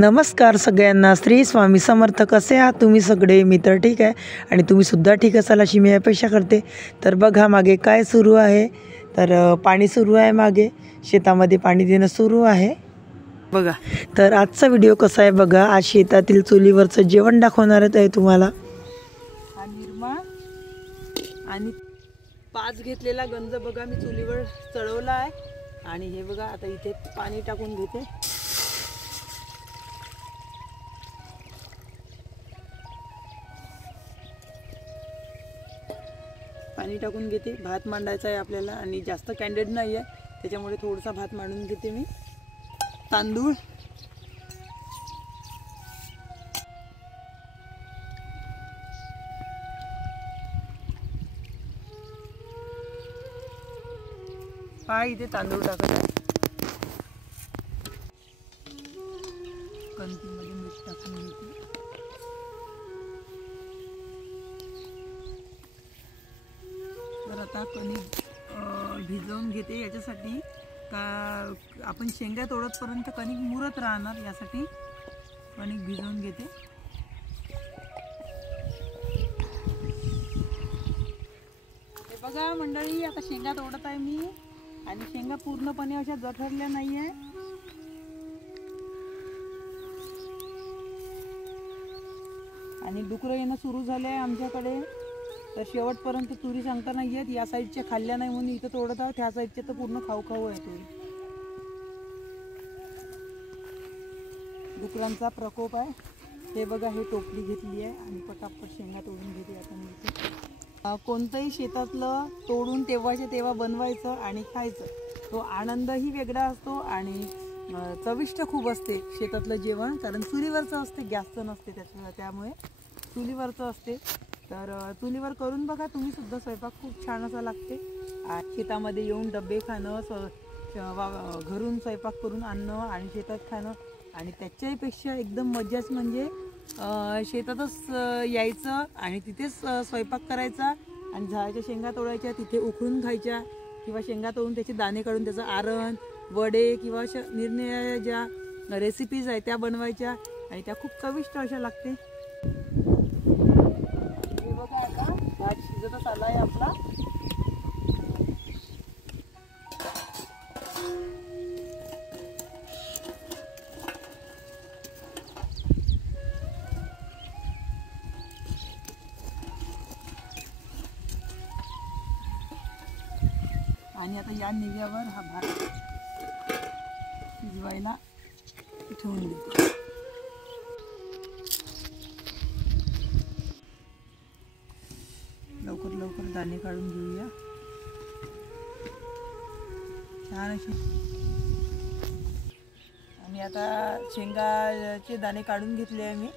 नमस्कार सगळ्यांना, श्री स्वामी समर्थ. कसे आहात तुम्ही सगळे? मी तर ठीक आहे आणि तुम्ही सुद्धा ठीक असाल अशी मी अपेक्षा करते. तर बघा मागे काय सुरू आहे, तर पाणी सुरू आहे, मागे शेतामध्ये पाणी देणं सुरू आहे बघा. तर आजचा व्हिडिओ कसा आहे बघा. आज शेतातील चुलीवरचं जेवण दाखवणारच आहे तुम्हाला. हा निरमा आणि 5 घेतलेला गंज बघा मी चुलीवर चढवला आहे. आणि हे बघा आता इथे पाणी टाकून घेते. पाणी टाकून घेते. भात मांडायचा आहे आपल्याला आणि जास्त कॅन्डिडेट नाही आहे त्याच्यामुळे थोडासा भात मांडून घेते मी. तांदूळ, पहा इथे तांदूळ टाकत आहे. कणकीमध्ये मीठ टाकून घेते. तर आता कणिक भिजवून घेते याच्यासाठी का आपण शेंगा तोडतपर्यंत कणिक मुरत राहणार, यासाठी कणिक भिजवून घेते. हे बघा मंडळी, आता शेंगा तोडत आहे मी आणि शेंगा पूर्णपणे अशा जठरल्या नाही आहे. आणि डुकरं येणं सुरू झाले आहे आमच्याकडे, तर शेवटपर्यंत तुरी सांगता नाही येत. या साईडच्या खाल्ल्या नाही म्हणून इथं तोडत आहोत, त्या साईडच्या तर पूर्ण खाऊ खाऊ आहे तुरी. डुकरांचा प्रकोप आहे. हे बघा, हे टोपली घेतली आहे आणि पटापट शेंगा तोडून घेते आता मी. कोणतंही शेतातलं तोडून तेव्हाच्या तेव्हा बनवायचं आणि खायचं, तो आनंदही वेगळा असतो आणि चविष्ट खूप असते शेतातलं जेवण. कारण चुलीवरचं असते, गॅसचं नसते, त्यामुळे चुलीवरचं असते. तर चुलीवर करून बघा तुम्ही सुद्धा, स्वयंपाक खूप छान असा लागते. शेतामध्ये येऊन डबे खाणं, घरून स्वयंपाक करून आणणं आणि शेतात खाणं, आणि त्याच्यापेक्षा एकदम मजाच म्हणजे शेतातच यायचं आणि तिथेच स्वयंपाक करायचा आणि झाडाच्या शेंगा तोडायच्या, तिथे उकळून खायच्या किंवा शेंगा तोडून त्याचे दाणे काढून त्याचं आरण, वडे किंवा अशा निरनिराळ्या ज्या रेसिपीज आहेत त्या बनवायच्या आणि त्या खूप चविष्ट अशा लागते. हे बघा आता भात शिजतच आला आहे आपला. आणि आता या निव्यावर हा भात शिजवायला ठेवून देतो. लवकर लवकर दाणे काढून घेऊया छान असे. आणि आता शेंगाचे दाणे काढून घेतले आहे मी,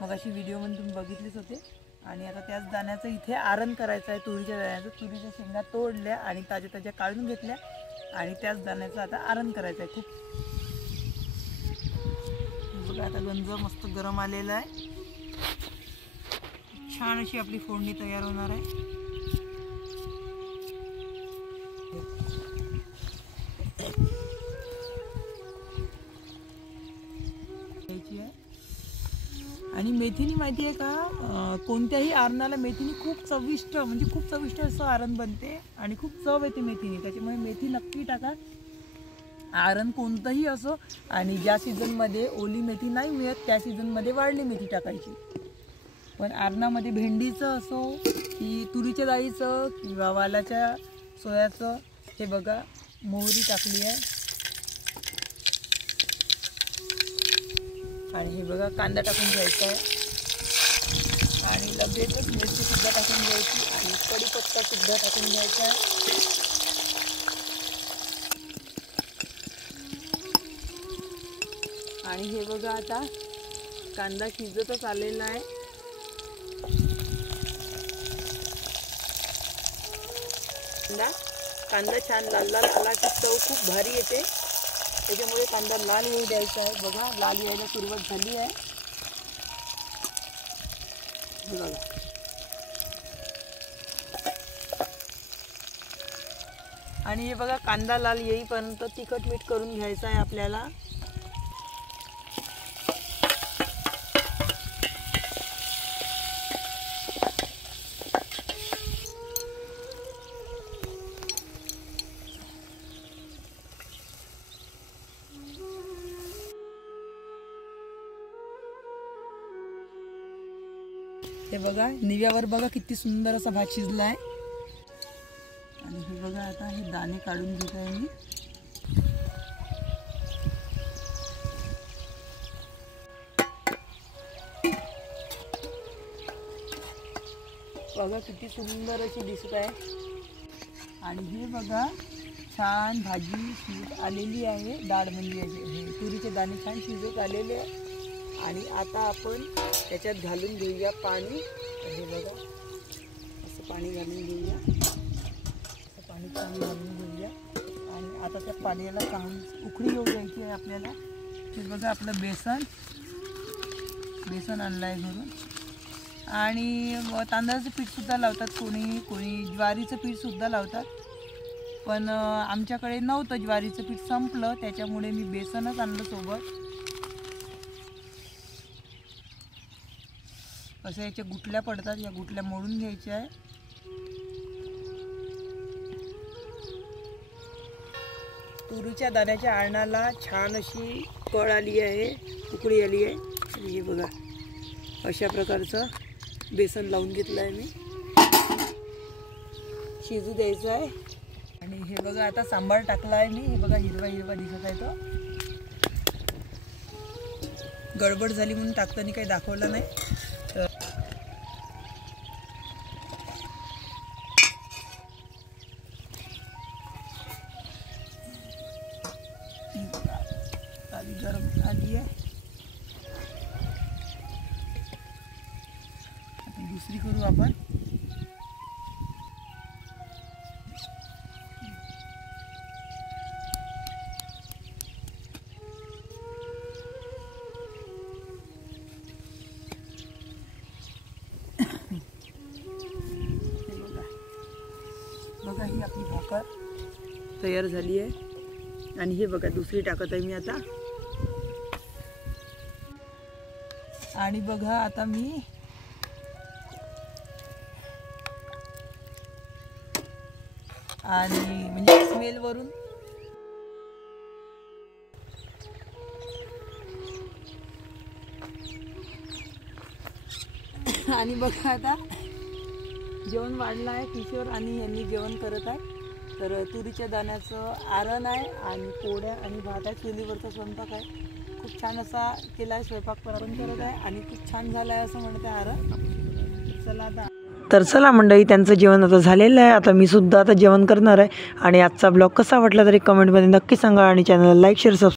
मग अशी व्हिडिओमध्ये तुम्ही बघितलेच होते. आणि आता त्याच दाण्याचं इथे आरण करायचं आहे, तुरीच्या दाण्याचं. तुरीच्या शेंगा तोडल्या आणि ताज्या ताज्या काढून घेतल्या आणि त्याच दाण्याचं आता आरण करायचं आहे. खूप बघा आता गंज मस्त गरम आलेला आहे. छान अशी आपली फोडणी तयार होणार आहे. आणि मेथीनी माहिती आहे का, कोणत्याही आरणाला मेथीनी खूप चविष्ट, म्हणजे खूप चविष्ट असं आरण बनते आणि खूप चव येते मेथीने. त्याच्यामुळे मेथी नक्की टाका, आरण कोणतंही असो. आणि ज्या सीझनमध्ये ओली मेथी नाही मिळत त्या सीझनमध्ये वाळली मेथी टाकायची. पण आरणामध्ये भेंडीचं असो की तुरीच्या डाळीचं किंवा वालाच्या सोयाचं. हे बघा मोहरी टाकली आहे आणि हे बघा कांदा टाकून घ्यायचा आहे आणि लगेचच मिरची सुद्धा टाकून घ्यायची आणि कढीपत्ता सुद्धा टाकून घ्यायचा आहे. आणि हे बघा आता कांदा शिजतच आलेला आहे. कांदा छान लाल लाल आला की चव खूप भारी येते, त्याच्यामुळे कांदा लाल येऊ द्यायचा आहे. बघा लाल यायला सुरुवात झाली आहे. बघा आणि हे बघा कांदा लाल येईपर्यंत तिखट मीठ करून घ्यायचं आहे आपल्याला. हे बघा निव्यावर बघा किती सुंदर असा भात शिजला आहे. आणि हे बघा आता हे दाणे काढून घेत आहे मी. बघा किती सुंदर अशी दिसत आहे. आणि हे बघा छान भाजी शिजत आलेली आहे. डाळ म्हणजे हे तुरीचे दाणे छान शिजत आलेले आहे. आणि आता आपण त्याच्यात घालून घेऊया पाणी. हे बघा असं पाणी घालून घेऊया. असं पाणी छान घालून घेऊया. आणि आता त्या पाण्याला चांगली उकळी येऊ द्यायची आहे आपल्याला. हे बघा आपलं बेसन आणलं आहे घरून. आणि तांदळाचं पीठसुद्धा लावतात कोणी कोणी ज्वारीचं पीठसुद्धा लावतात. पण आमच्याकडे नव्हतं, ज्वारीचं पीठ संपलं, त्याच्यामुळे मी बेसनच आणलं सोबत. असं याच्या गुठल्या पडतात, या गुठल्या मोडून घ्यायच्या आहे. तुरीच्या दाण्याच्या आळणाला छान अशी कळ आली आहे, उकळी आली आहे. आणि हे बघा अशा प्रकारचं बेसन लावून घेतलं आहे मी. शिजू द्यायचं आहे. आणि हे बघा आता सांबार टाकला आहे मी. हे बघा हिरवा हिरवा दिसत आहे तो. गडबड झाली म्हणून टाकताना काही दाखवलं नाही. तर आधी गरम आली आहे. आता दुसरी करू आपण. बघा ही आपली भाकर तयार झाली आहे. आणि हे बघा दुसरी टाकत आहे मी आता. आणि बघा आता मी आणि म्हणजे स्मेल वरून आणि बघा आता जेवण वाढलं आहे. किशोर आणि यांनी जेवण करत आहे. तर तुरीच्या दाण्याचं आरण आहे आणि पोळ्या आणि भात आहे. चुलीवरचा स्वयंपाक आहे. खूप छान असा केला आहे स्वयंपाक पण करत आहे. आणि खूप छान झाला आहे असं म्हणत आहे आरण. चला आता. तर चला मंडळी, त्यांचं जेवण आता झालेलं आहे. आता मी सुद्धा आता जेवण करणार आहे. आणि आजचा ब्लॉग कसा वाटला तरी कमेंटमध्ये नक्की सांगा. आणि चॅनलला लाईक शेअर सबस्क्राईब